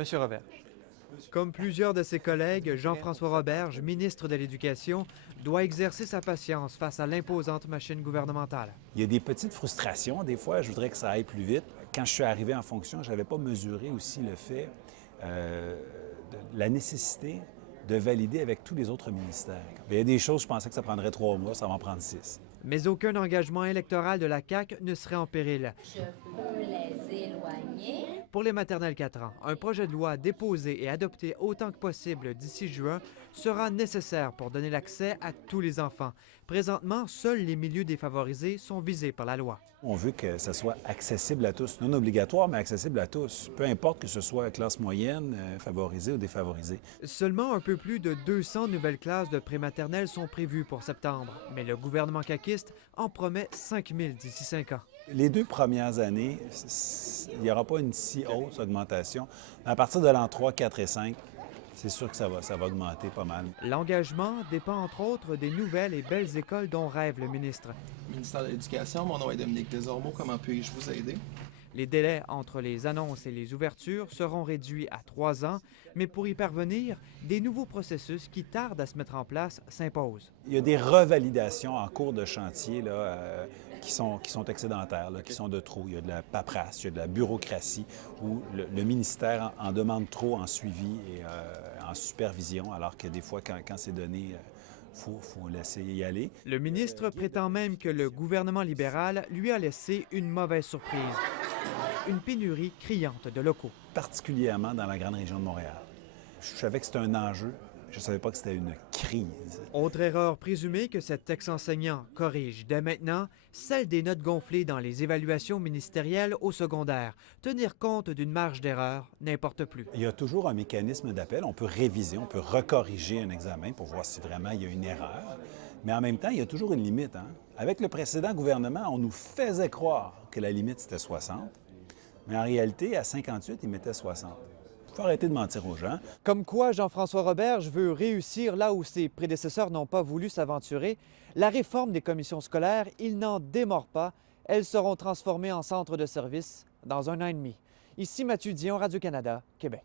Monsieur Robert. Comme plusieurs de ses collègues, Jean-François Roberge, ministre de l'Éducation, doit exercer sa patience face à l'imposante machine gouvernementale. Il y a des petites frustrations. Des fois, je voudrais que ça aille plus vite. Quand je suis arrivé en fonction, je n'avais pas mesuré aussi le fait de la nécessité de valider avec tous les autres ministères. Il y a des choses, je pensais que ça prendrait 3 mois, ça va en prendre 6. Mais aucun engagement électoral de la CAQ ne serait en péril. Je peux les éloigner. Pour les maternelles 4 ans, un projet de loi déposé et adopté autant que possible d'ici juin sera nécessaire pour donner l'accès à tous les enfants. Présentement, seuls les milieux défavorisés sont visés par la loi. On veut que ça soit accessible à tous, non obligatoire, mais accessible à tous. Peu importe que ce soit classe moyenne, favorisée ou défavorisée. Seulement un peu plus de 200 nouvelles classes de prématernelle sont prévues pour septembre, mais le gouvernement caquiste en promet 5000 d'ici 5 ans. Les 2 premières années, il n'y aura pas une si haute augmentation. Mais à partir de l'an 3, 4 et 5, c'est sûr que ça va augmenter pas mal. L'engagement dépend entre autres des nouvelles et belles écoles dont rêve le ministre. Ministère de l'Éducation, mon nom est Dominique Desormeaux. Comment puis-je vous aider? Les délais entre les annonces et les ouvertures seront réduits à 3 ans, mais pour y parvenir, des nouveaux processus qui tardent à se mettre en place s'imposent. Il y a des revalidations en cours de chantier là, qui sont excédentaires, là, qui sont de trop. Il y a de la paperasse, il y a de la bureaucratie où le ministère en demande trop en suivi et en supervision, alors que des fois, quand c'est donné, faut laisser y aller. Le ministre prétend même que le gouvernement libéral lui a laissé une mauvaise surprise. Une pénurie criante de locaux. Particulièrement dans la grande région de Montréal. Je savais que c'était un enjeu. Je ne savais pas que c'était une crise. Autre erreur présumée que cet ex-enseignant corrige dès maintenant, celle des notes gonflées dans les évaluations ministérielles au secondaire. Tenir compte d'une marge d'erreur n'importe plus. Il y a toujours un mécanisme d'appel. On peut réviser, on peut recorriger un examen pour voir si vraiment il y a une erreur. Mais en même temps, il y a toujours une limite. Hein? Avec le précédent gouvernement, on nous faisait croire que la limite, c'était 60. Mais en réalité, à 58, il mettait 60. Il faut arrêter de mentir aux gens. Comme quoi Jean-François Roberge veut réussir là où ses prédécesseurs n'ont pas voulu s'aventurer, la réforme des commissions scolaires, il n'en démord pas. Elles seront transformées en centres de services dans 1 an et demi. Ici Mathieu Dion, Radio-Canada, Québec.